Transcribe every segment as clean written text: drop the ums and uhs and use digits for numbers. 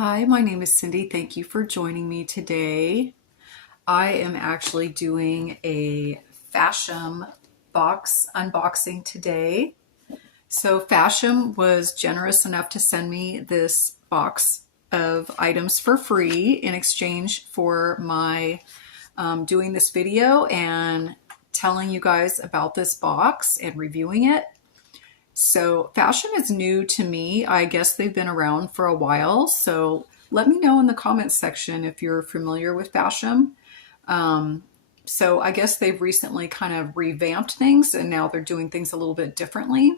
Hi, my name is Cindy. Thank you for joining me today. I am actually doing a Fashom box unboxing today. So Fashom was generous enough to send me this box of items for free in exchange for my doing this video and telling you guys about this box and reviewing it. So Fashom is new to me. I guess they've been around for a while. So let me know in the comments section if you're familiar with Fashom. So I guess they've recently kind of revamped things and now they're doing things a little bit differently.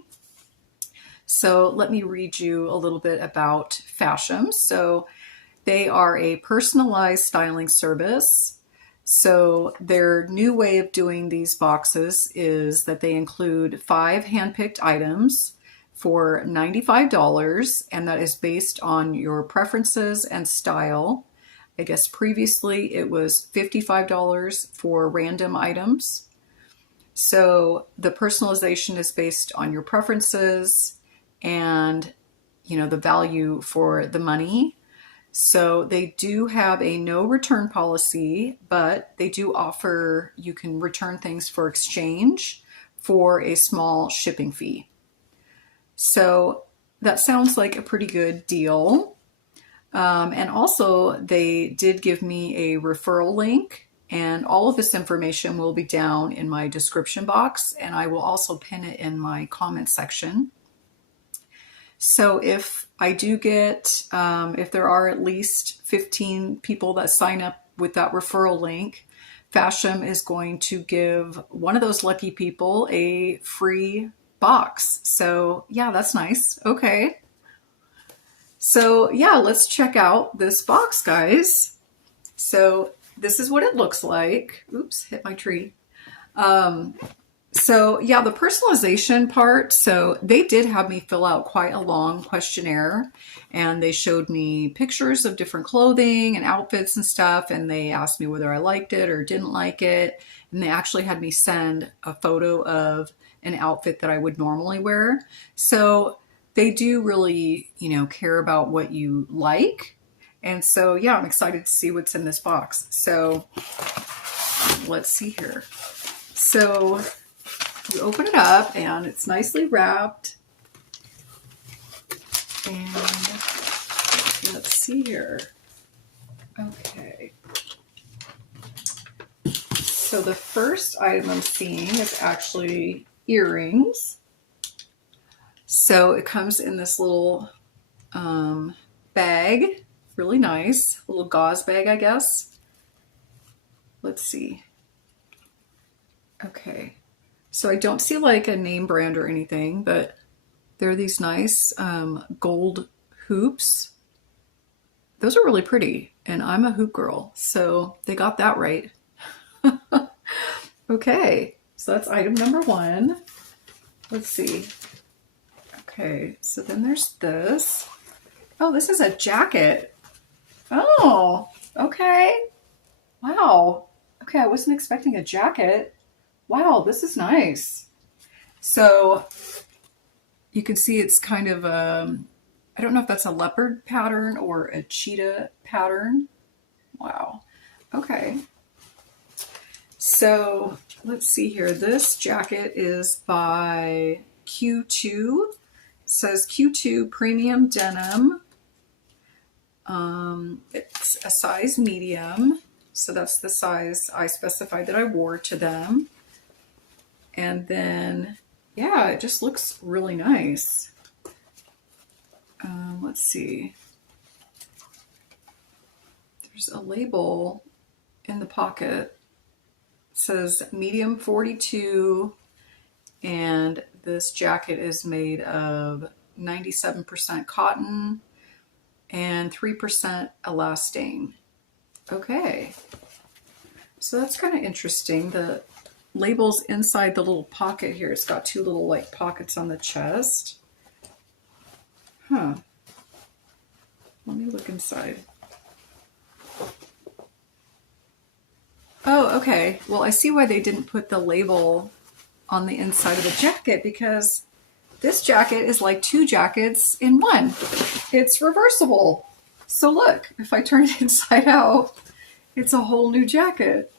So let me read you a little bit about Fashom. So they are a personalized styling service. So their new way of doing these boxes is that they include 5 handpicked items for $95, and that is based on your preferences and style. I guess previously it was $55 for random items. So the personalization is based on your preferences and, the value for the money. So they do have a no return policy, but they do offer you can return things for exchange for a small shipping fee. So that sounds like a pretty good deal. And also they did give me a referral link, and all of this information will be down in my description box, and I will also pin it in my comment section. So if I do get, if there are at least 15 people that sign up with that referral link, Fashom is going to give one of those lucky people a free box. So yeah, that's nice. Okay. So yeah, let's check out this box, guys. So this is what it looks like. Oops, hit my tree. So yeah, the personalization part, so they did have me fill out quite a long questionnaire, and they showed me pictures of different clothing and outfits and stuff, and they asked me whether I liked it or didn't like it, and they actually had me send a photo of an outfit that I would normally wear. So they do really, care about what you like. And so yeah, I'm excited to see what's in this box. So let's see here. So you open it up and it's nicely wrapped. And let's see here. Okay. So the first item I'm seeing is actually earrings. So it comes in this little bag, really nice, a little gauze bag, I guess. Let's see. Okay. So I don't see like a name brand or anything, but they're these nice gold hoops. Those are really pretty, and I'm a hoop girl, so they got that right. Okay, so that's item number 1. Let's see. Okay, so then there's this. Oh, this is a jacket. Oh, okay. Wow. Okay, I wasn't expecting a jacket. Wow, this is nice. So you can see it's kind of I don't know if that's a leopard pattern or a cheetah pattern. Wow. Okay. So let's see here. This jacket is by Q2. It says Q2 premium denim. It's a size medium. So that's the size I specified that I wore to them. And then, yeah, it just looks really nice. Let's see. There's a label in the pocket. It says medium 42, and this jacket is made of 97% cotton and 3% elastane. Okay. So that's kind of interesting. The labels inside the little pocket here. It's got 2 little like pockets on the chest. Huh. Let me look inside. Oh, okay. Well, I see why they didn't put the label on the inside of the jacket, because this jacket is like 2 jackets in one. It's reversible. So look, if I turn it inside out, it's a whole new jacket.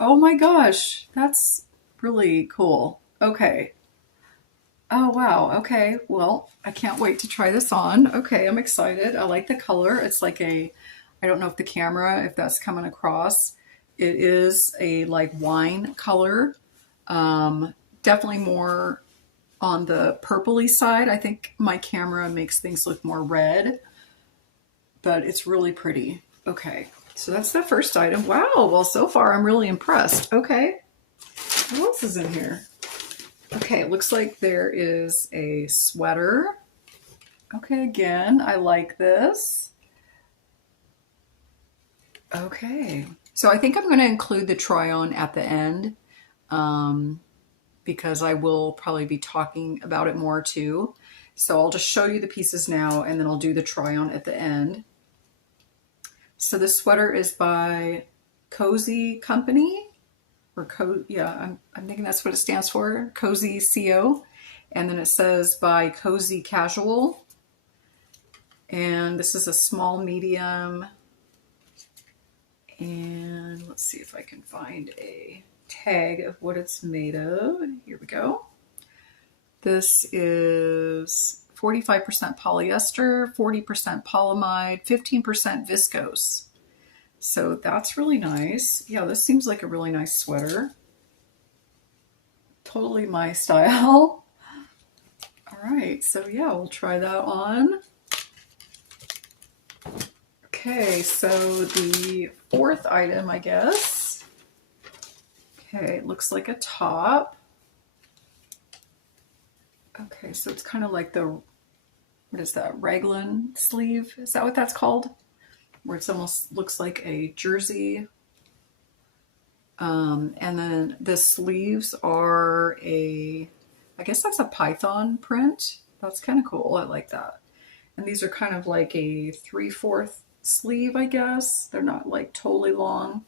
Oh my gosh, that's really cool. Okay. Oh wow, okay. Well, I can't wait to try this on. Okay, I'm excited. I like the color. It's like a, I don't know if the camera, if that's coming across. It is a like wine color. Definitely more on the purpley side. I think my camera makes things look more red, but it's really pretty. Okay, so that's the first item. Wow, well, so far I'm really impressed. Okay, what else is in here? Okay, it looks like there is a sweater. Okay, again, I like this. Okay, so I think I'm going to include the try-on at the end because I will probably be talking about it more too. So I'll just show you the pieces now and then I'll do the try-on at the end. So this sweater is by Cozy Company. Or I'm thinking that's what it stands for, Cozy CO. And then it says by Cozy Casual. And this is a small medium. And let's see if I can find a tag of what it's made of. Here we go. This is 45% polyester, 40% polyamide, 15% viscose. So that's really nice. Yeah, this seems like a really nice sweater. Totally my style. All right, so yeah, we'll try that on. Okay, so the fourth item, I guess. Okay, it looks like a top. Okay, so it's kind of like the, what is that, raglan sleeve? Is that what that's called? Where it almost looks like a jersey. And then the sleeves are I guess that's a python print. That's kind of cool. I like that. And these are kind of like a 3/4 sleeve, I guess. They're not like totally long.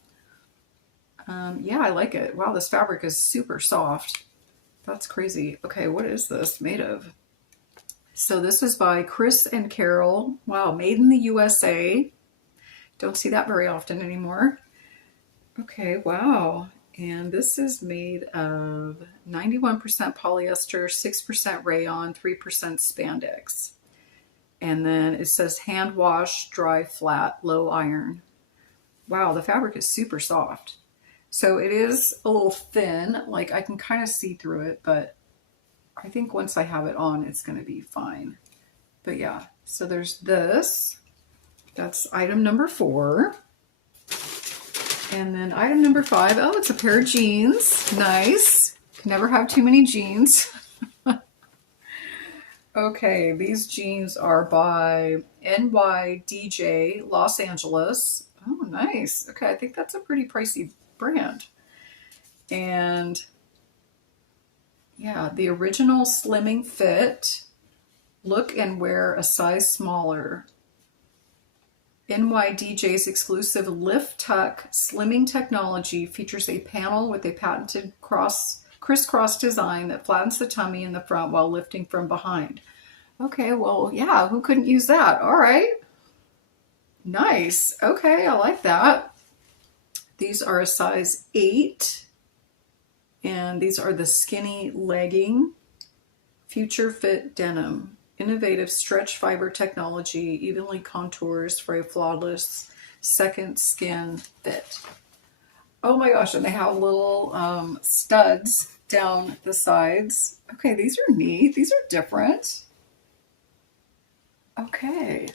Yeah, I like it. Wow, this fabric is super soft. That's crazy. Okay, what is this made of? So this is by Chris and Carol. Wow, made in the USA. Don't see that very often anymore. Okay, wow. And this is made of 91% polyester, 6% rayon, 3% spandex. And then it says hand wash, dry, flat, low iron. Wow, the fabric is super soft. So it is a little thin, like I can kind of see through it, but I think once I have it on, it's going to be fine. But yeah, so there's this. That's item number 4. And then item number 5, oh, it's a pair of jeans. Nice. Can never have too many jeans. Okay, these jeans are by NYDJ Los Angeles. Oh, nice. Okay, I think that's a pretty pricey brand. And yeah, the original slimming fit. Look and wear a size smaller. NYDJ's exclusive Lift Tuck slimming technology features a panel with a patented crisscross design that flattens the tummy in the front while lifting from behind. Okay, well, yeah, who couldn't use that? All right. Nice. Okay, I like that. These are a size 8. And these are the skinny legging Future Fit denim. Innovative stretch fiber technology evenly contours for a flawless second skin fit. Oh my gosh, and they have little studs down the sides. Okay, these are neat. These are different. Okay.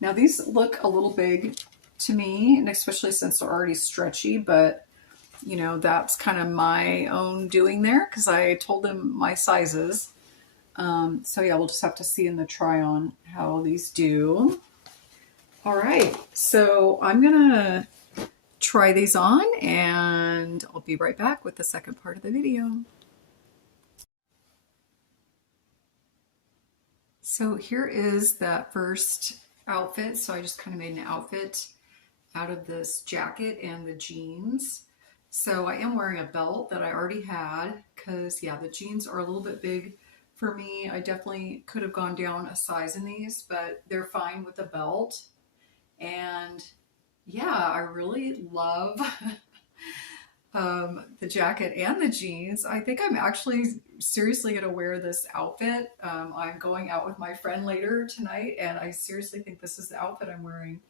Now these look a little big to me, and especially since they're already stretchy, but you know, that's kind of my own doing there because I told them my sizes. So yeah, we'll just have to see in the try on how these do. All right, so I'm gonna try these on and I'll be right back with the second part of the video. So here is that first outfit. So I just kind of made an outfit out of this jacket and the jeans. So I am wearing a belt that I already had because yeah, the jeans are a little bit big for me. I definitely could have gone down a size in these, but they're fine with the belt. And yeah, I really love the jacket and the jeans. I think I'm actually seriously going to wear this outfit. I'm going out with my friend later tonight, and I seriously think this is the outfit I'm wearing.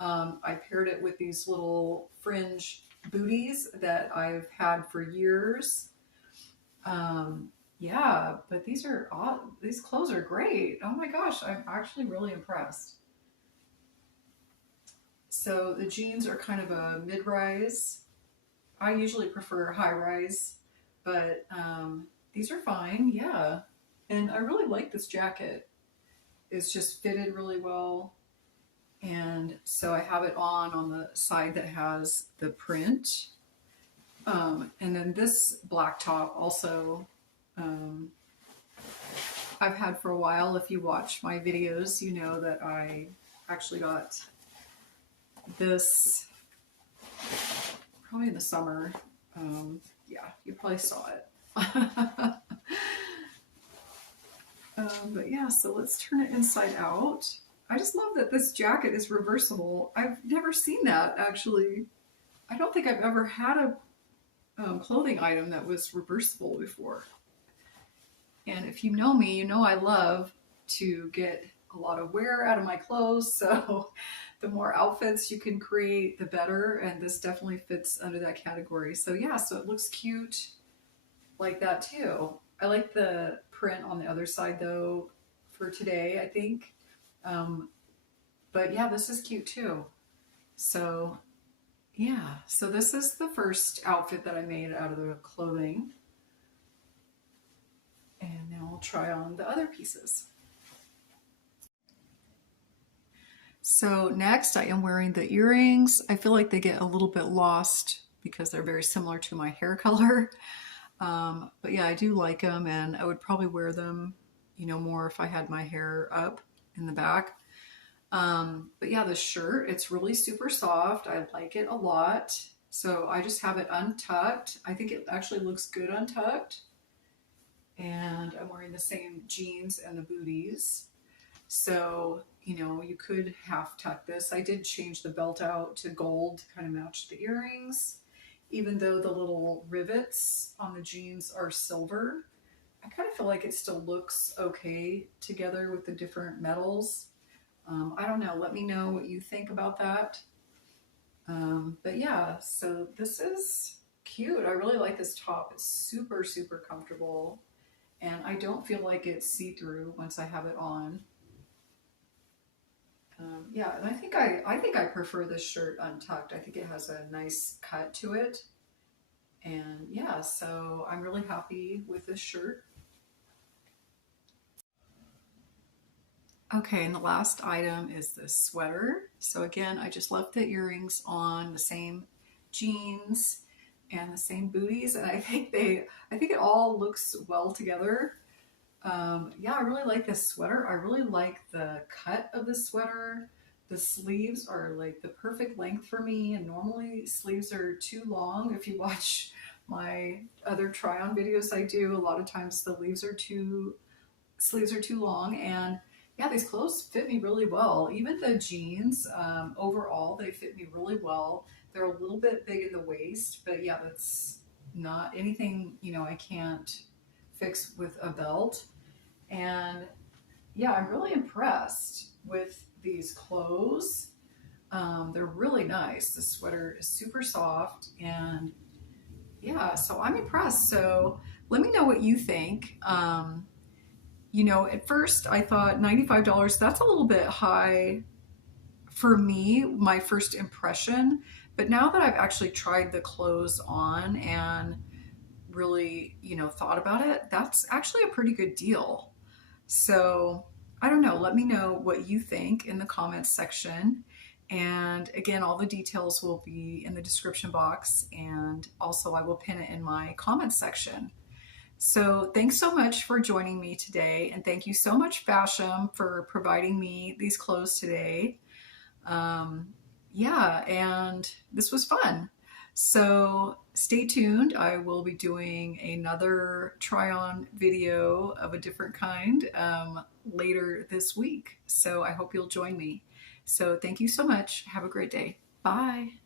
I paired it with these little fringe booties that I've had for years. Yeah, but these clothes are great. Oh my gosh, I'm actually really impressed. So the jeans are kind of a mid-rise. I usually prefer high-rise, but these are fine. Yeah, and I really like this jacket. It's just fitted really well. And so I have it on the side that has the print. And then this black top also, um, I've had for a while. If you watch my videos, you know that I actually got this probably in the summer. Yeah, you probably saw it. But yeah, so let's turn it inside out. I just love that this jacket is reversible. I've never seen that actually. I don't think I've ever had a clothing item that was reversible before. And if you know me, you know I love to get a lot of wear out of my clothes. So the more outfits you can create, the better. And this definitely fits under that category. So yeah, so it looks cute like that too. I like the print on the other side though for today, I think. But yeah, this is cute too. So yeah, so this is the first outfit that I made out of the clothing. And now I'll try on the other pieces. So next I am wearing the earrings. I feel like they get a little bit lost because they're very similar to my hair color. But yeah, I do like them, and I would probably wear them, more if I had my hair up in the back. But yeah, the shirt, it's really super soft. I like it a lot. So I just have it untucked. I think it actually looks good untucked. And I'm wearing the same jeans and the booties. So, you could half tuck this. I did change the belt out to gold to kind of match the earrings, even though the little rivets on the jeans are silver. I kind of feel like it still looks okay together with the different metals. I don't know. Let me know what you think about that. But yeah, so this is cute. I really like this top. It's super, super comfortable. And I don't feel like it's see-through once I have it on. Yeah, and I think I prefer this shirt untucked. I think it has a nice cut to it. And yeah, so I'm really happy with this shirt. Okay, and the last item is this sweater. So again, I just left the earrings on, the same jeans and the same booties, and I think it all looks well together. Yeah, I really like this sweater. I really like the cut of the sweater. The sleeves are like the perfect length for me, and normally sleeves are too long. If you watch my other try-on videos I do, a lot of times the sleeves are too long, and yeah, these clothes fit me really well. Even the jeans, overall, they fit me really well. They're a little bit big in the waist, but yeah, that's not anything, I can't fix with a belt. And yeah, I'm really impressed with these clothes. They're really nice. The sweater is super soft, and yeah, so I'm impressed. So let me know what you think. At first I thought $95, that's a little bit high for me, my first impression. But now that I've actually tried the clothes on and really, thought about it, that's actually a pretty good deal. So I don't know. Let me know what you think in the comments section. And again, all the details will be in the description box. And also I will pin it in my comments section. So thanks so much for joining me today. And thank you so much, Fashom, for providing me these clothes today. Yeah, and this was fun. So stay tuned. I will be doing another try-on video of a different kind later this week. So I hope you'll join me. So thank you so much. Have a great day. Bye.